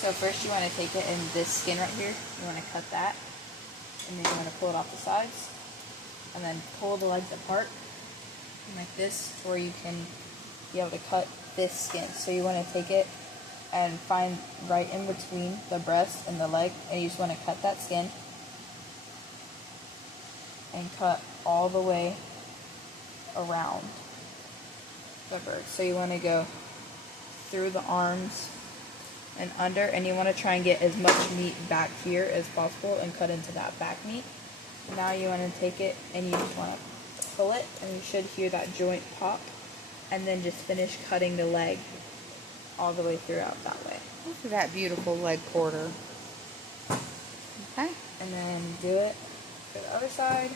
So first you want to take it in this skin right here. You want to cut that. And then you want to pull it off the sides. And then pull the legs apart. Like this, where you can be able to cut this skin. So you want to take it and find right in between the breast and the leg. And you just want to cut that skin. And cut all the way around the bird. So you want to go through the arms and under, and you want to try and get as much meat back here as possible and cut into that back meat. Now you want to take it and you just want to pull it, and you should hear that joint pop, and then just finish cutting the leg all the way throughout that way. Look at that beautiful leg quarter. Okay. And then do it for the other side.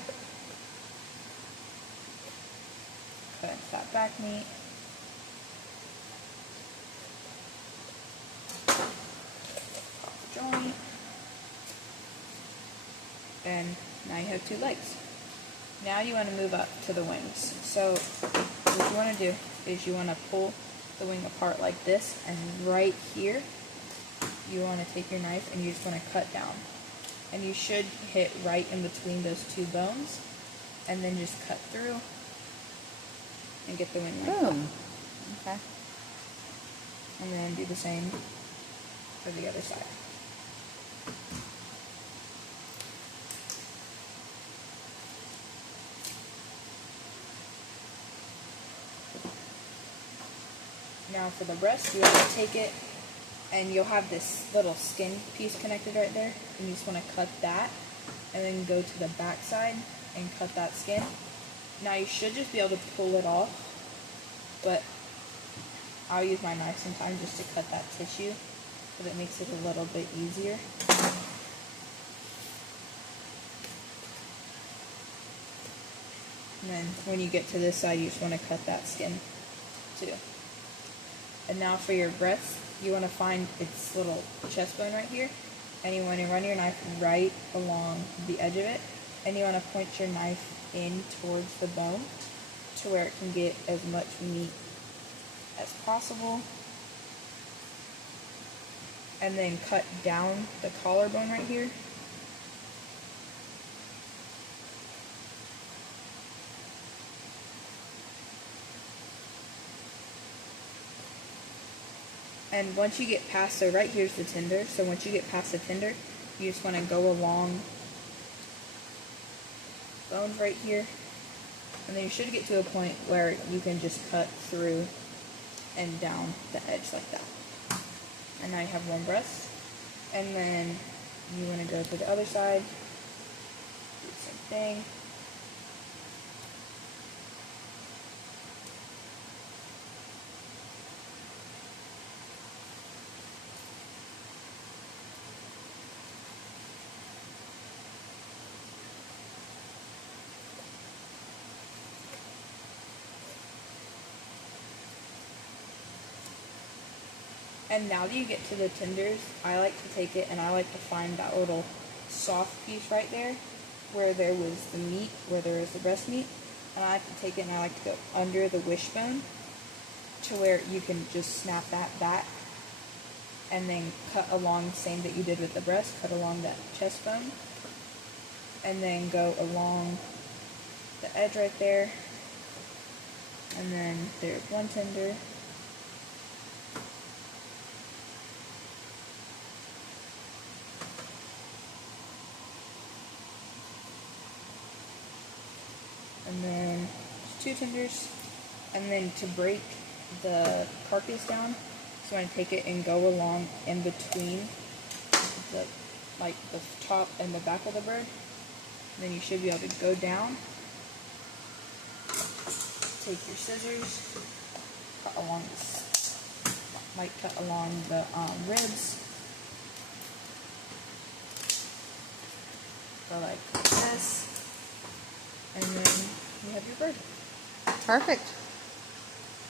Cut into that back meat. Pop the joint. And now you have two legs. Now you want to move up to the wings. So what you want to do is you want to pull the wing apart like this, and right here you want to take your knife and you just want to cut down. And you should hit right in between those two bones, and then just cut through and get the wing like that. Boom. Okay. And then do the same for the other side. Now for the breast, you want to take it, and you'll have this little skin piece connected right there, and you just want to cut that, and then go to the back side and cut that skin. Now you should just be able to pull it off, but I'll use my knife sometimes just to cut that tissue, because it makes it a little bit easier. And then when you get to this side, you just want to cut that skin too. And now for your breast, you want to find its little chest bone right here, and you want to run your knife right along the edge of it, and you want to point your knife in towards the bone to where it can get as much meat as possible, and then cut down the collarbone right here. And once you get past, so right here's the tender, so once you get past the tender, you just want to go along bones right here, and then you should get to a point where you can just cut through and down the edge like that. And now you have one breast, and then you want to go to the other side, do the same thing. And now that you get to the tenders, I like to take it and I like to find that little soft piece right there where there was the meat, where there was the breast meat. And I like to take it and I like to go under the wishbone to where you can just snap that back and then cut along the same that you did with the breast, cut along that chest bone, and then go along the edge right there. And then there's one tender. And then two tenders, and then to break the carcass down, so I take it and go along in between the top and the back of the bird. And then you should be able to go down, take your scissors, cut along this, might cut along the ribs, go like this. And then you have your bird. Perfect.